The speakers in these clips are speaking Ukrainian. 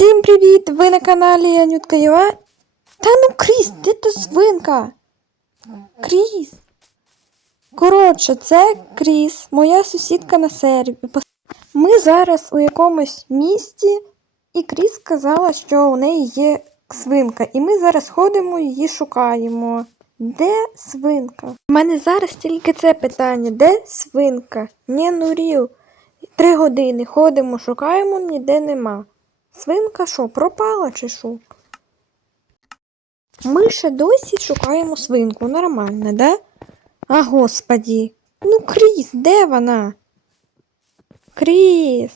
Всім привіт! Ви на каналі Анютка Єва. Та ну Кріс, де та свинка? Кріс. Коротше, це Кріс, моя сусідка на серві. Ми зараз у якомусь місті, і Кріс сказала, що у неї є свинка. І ми зараз ходимо її шукаємо. Де свинка? У мене зараз тільки це питання: де свинка? Не нурів. Три години ходимо, шукаємо, ніде нема. Свинка що, пропала чи що? Ми ще досі шукаємо свинку. Нормально, да? А господі. Ну, Кріс, де вона? Кріс.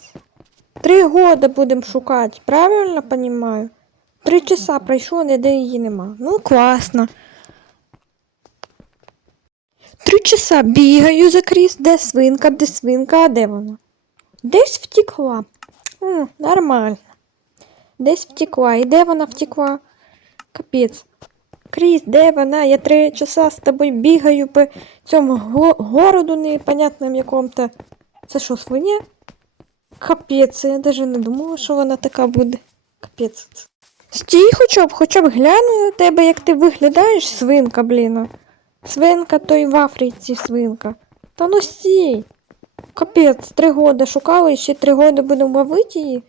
Три года будемо шукати, правильно понимаю? Три часа пройшло, ніде її нема. Ну, класно. Три часа бігаю за Кріс, де свинка, де свинка, а де вона? Десь втекла. М, нормально. Десь втекла. І де вона втекла? Капець. Кріс, де вона? Я три часа з тобою бігаю по цьому го- городу непонятному якому-то. Це що, свиня? Капець, я навіть не думала, що вона така буде. Капець. Стій хоча б, хоча б гляну на тебе, як ти виглядаєш, свинка, блін. Свинка то й в Африці свинка. Та ну стій. Капець, три года шукала і ще три года будемо ловити її.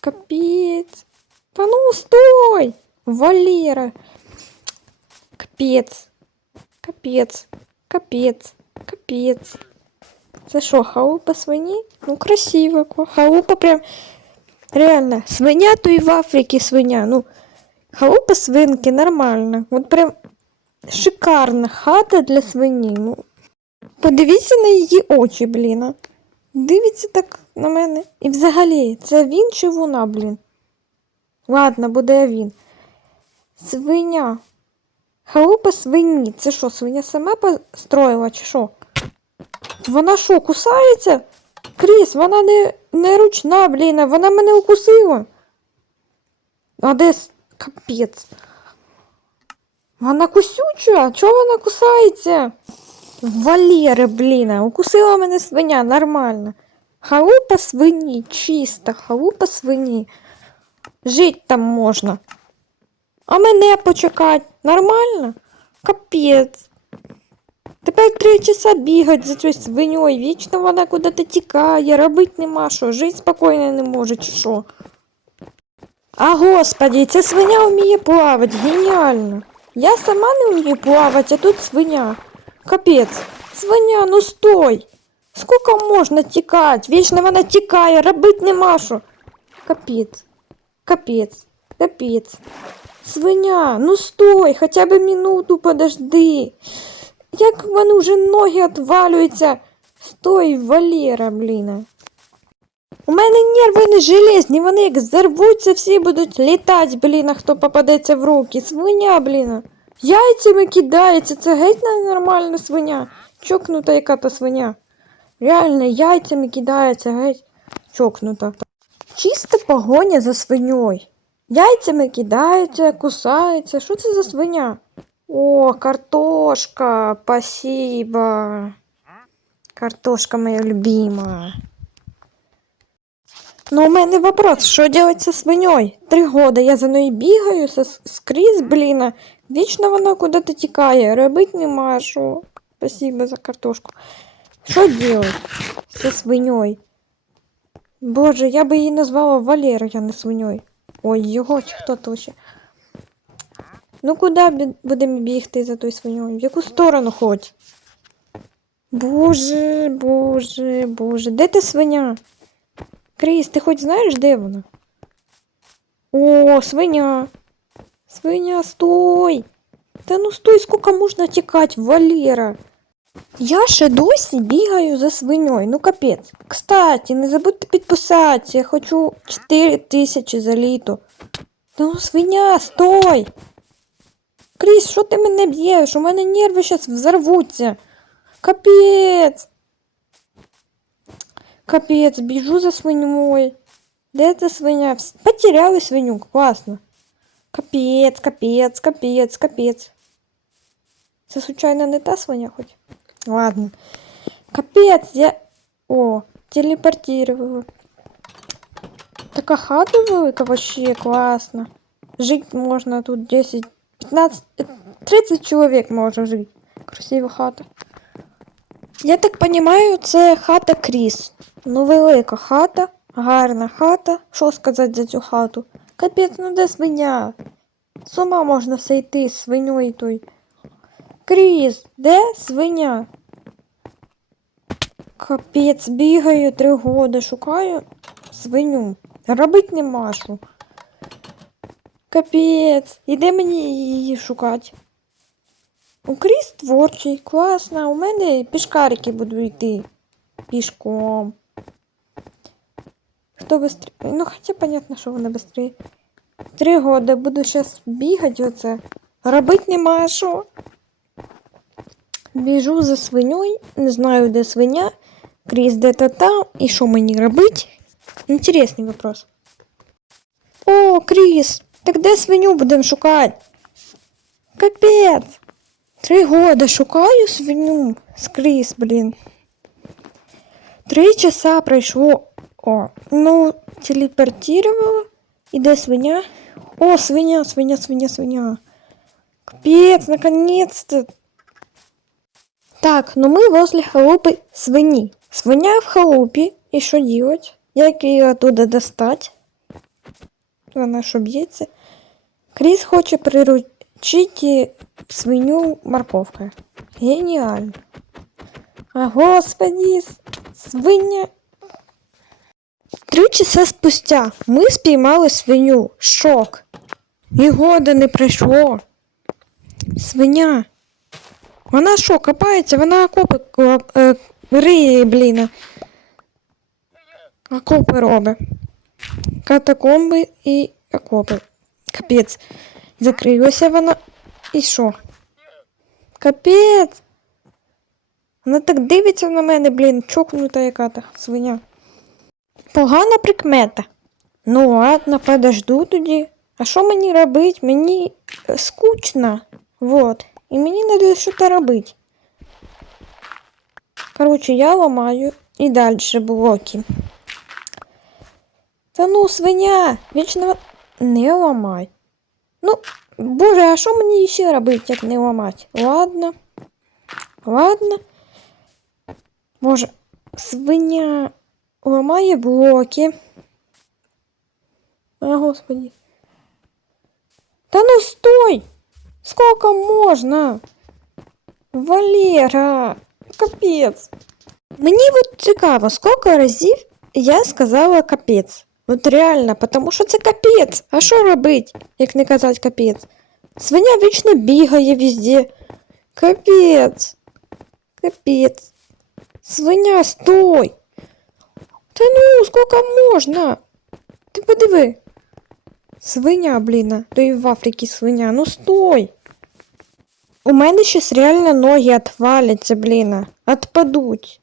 Капець. Та ну стой! Валера. Капець. Капець. Капець. Капець. Це що, халупа свині? Ну, красиво. ко- Халупа прям. Реально, свиня то і в Африці свиня. Ну, халупа свинки нормально. От прям шикарна хата для свині. Ну, Подивіться на її очі, блін. Дивіться так на мене. І взагалі, це він чи вона, блін? Ладно, буде він. Свиня. Халупа свині. Це що, свиня сама построїла, чи що? Вона що, кусається? Кріс, вона не, не ручна, блін, вона мене укусила. А де капець? Вона кусюча? Чого вона кусається? Валери, блін, укусила мене свиня, нормально. Халупа свині, чисто, халупа свині. Жить там можна. А мене почекать нормально? Капець. Тепер три часа бігать за цією свиньою, вічно вона куди-то тікає, робить нема що, жити спокійно не може, чи що. А господі, ця свиня вміє плавати, геніально. Я сама не вмію плавати, а тут свиня. Капець, свиня, ну стой! Скільки можна тікати? Вічно вона тікає, робить нема що. Капець, капець, капець. Свиня, ну стой, хоча б минуту подожди. Як в мене вже ноги отвалюються. Стой, Валера, блін. У мене нерви не железні, вони як зарвуться, всі будуть літати, блін, хто попадеться в руки. Свиня, блін. Яйцями кидається, це геть нормальна свиня. Чокнута яка то свиня. Реально, яйцями кидається, геть чокнута. Чиста погоня за свиньою. Яйцями кидається, кусається. Що це за свиня? О, картошка, спасибо. Картошка моя любимая. Ну, у мене вопрос, що делать со свиньою? Три года я за нею бігаю скрізь, блін. Вічно вона куди-то тікає, робить нема що. Спасибо за картошку. Що делать со свиньою? Боже, я би її назвала Валера, а не свиньою. Ой, його хто то ще. Ну куди бі- будемо бігти за тою свиньою? В яку сторону хоч? Боже, боже, боже, де та свиня? Кріс, ти хоч знаєш, де вона? О, свиня. Свиня, стой. Та ну стой, скільки можна тікати, Валера. Я ще досі бігаю за свиньою, ну капець. Кстати, не забудьте підписатися, я хочу 4 тисячі за літо. Ну свиня, стой! Кріс, що ти мене б'єш? У мене нерви зараз взорвуться. Капець. Капець, біжу за свиньою. Де та свиня? Потеряли свиню, класно. Капець, капець, капець, капець. Це, случайно, не та свиня хоч? Ладно. Капець, я... О, телепортировала. Така хата велика, вообще классно. Жить можно тут 10, 15, э, 30 чоловік може жити. Красива хата. Я так понимаю, це хата Кріс. Ну, велика хата, гарна хата. Що сказати за цю хату? Капець, ну де свиня? З ума можна сойти з свиньою той. Кріс, де свиня? Капець, бігаю три года, шукаю свиню. Робить нема що. Капець, іде мені її шукати. У Кріс творчий, класно. У мене пішкарики буду йти. Пішком. Хто быстрее? Ну, хоча понятно, що вони быстрее. Три года буду зараз бігати оце. Робить нема що. Біжу за свиньою, не знаю, де свиня. Кріс де-то там. І що мені робити? Інтересний вопрос. О, Кріс, так де свиню будемо шукати? Капець. Три года шукаю свиню з Кріс, блін. Три часа пройшло. О, ну, телепортировала. І де свиня? О, свиня, свиня, свиня, свиня. Капец, наконец-то. Так, ну мы возле халупы свиньи. Свиня в халупе. И что делать? Як ее оттуда достать? Вона що б'ється. Кріс хоче приручити свиню морковкою. Геніально. А господи, свиня. Три часа спустя ми спіймали свиню. Шок. І года не пройшло. Свиня. Вона що, копається? Вона окопи ко- е, риє, блін. Окопи робить. Катакомби і окопи. Капець. Закрилася вона. І що? Капець. Вона так дивиться на мене, блін, чокнута яка та свиня. Погана прикмета. Ну ладно, подожду тоді. А що мені робить? Мені е, скучно. Вот. І мені треба щось робити. Коротше, я ламаю і далі блоки. Та ну, свиня, вічно не ламай. Ну, боже, а що мені ще робити, як не ламати? Ладно. Ладно. Боже, свиня ламає блоки. А, господи. Та ну стой! Сколько можно? Валера, капець. Мені от цікаво, скільки разів я сказала капець. От реально, тому що це капець. А що робить, як не казати капець? Свиня вічно бігає везде. Капець. Капець. Свиня, стой. Та ну, скільки можна? Ти подиви. Свиня, блін, то і в Африці свиня. Ну стой. У мене щось реально ноги отваляться, блін. Отпадуть.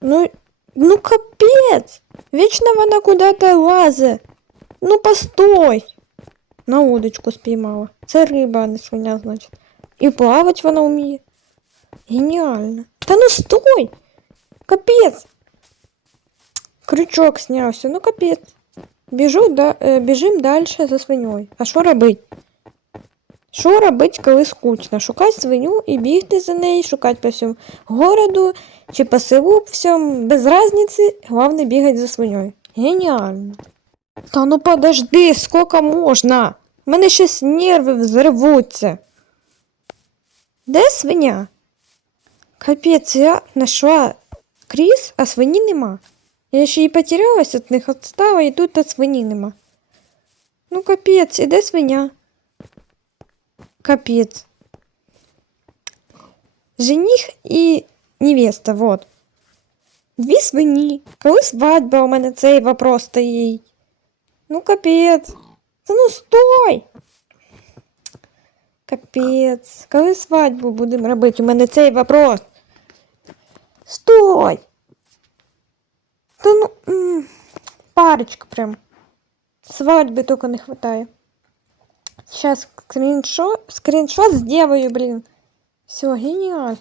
Ну, ну капець. Вічно вона куди-то лазить. Ну постой. На удочку спіймала. Це риба, а не свиня, значить. І плавать вона вміє. Геніально. Та ну стой! Капець. Крючок снявся, ну капець. Біжу, да, е, біжим далі за свиньою. А що робить? Що робить, коли скучно? Шукати свиню і бігти за нею, шукати по всьому городу чи по селу всьому, без разниці, головне бігати за свиньою. Геніально. Та ну подожди, скільки можна? У мене щось нерви взривуться. Де свиня? Капець, я знайшла кріс, а свині нема. Я ще й потерялась від них, отстала, і тут от свині нема. Ну, капець, і де свиня? Капець. Жених і невеста, вот. Дві свині. Коли свадьба у мене цей вопрос стоїть. Ну, капець. Та ну стой! Капець. Коли свадьбу будемо робити? У мене цей вопрос. Стой! Та ну. Парочка прям. Свадьбы только не хватает. Сейчас скриншот, скриншот сделаю, блин. Все, гениально.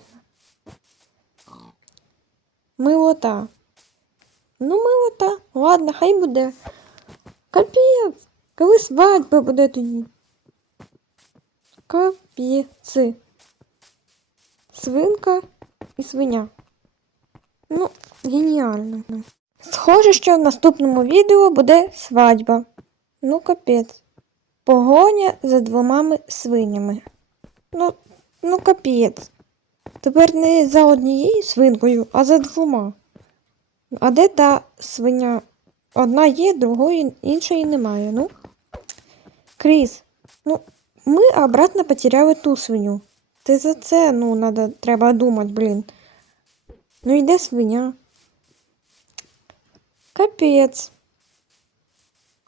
Милота. Ну, ми ота. Ладно, хай буде. Капець. Коли свадьба буде тоді? Капець. Свинка і свиня. Ну, геніально. Схоже, що в наступному відео буде свадьба. Ну, капець. Погоня за двома свинями. Ну, ну капець. Тепер не за однією свинкою, а за двома. А де та свиня? Одна є, другої іншої немає. Ну. Кріс, ну, ми обратно потеряли ту свиню. Ти за це, ну, надо, треба думати, блін. Ну йде свиня. Капець.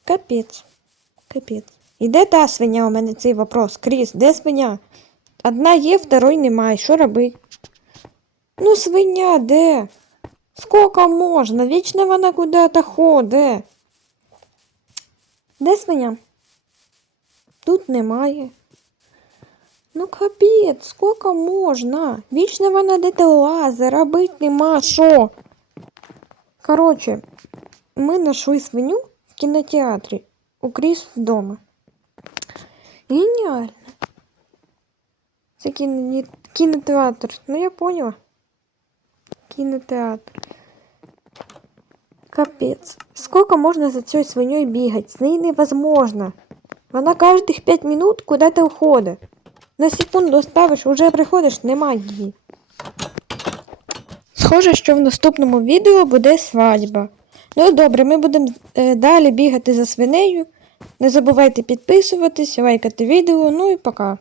Капець. Капець. І де та свиня? У мене цей вопрос. Кріс, де свиня? Одна є, второї немає. Що робить? Ну, свиня, де? Сколько можна? Вічно вона куди-то ходить. Де свиня? Тут немає. Ну, капець, скільки можна? Вічно вона де-то лазе, робить нема що. Коротше, ми знайшли свиню в кінотеатрі у Кріс вдома. Геніально. Це кіно... кінотеатр. Ну, я поняла. Кінотеатр. Капець. Сколько можна за цією свиньою бігати? З нею невозможно. Вона кожних 5 минут куди-то уходить. На секунду ставиш, уже приходиш, немає її. Схоже, що в наступному відео буде свадьба. Ну добре, ми будемо е, далі бігати за свинею. Не забувайте підписуватись, лайкати відео, ну і пока.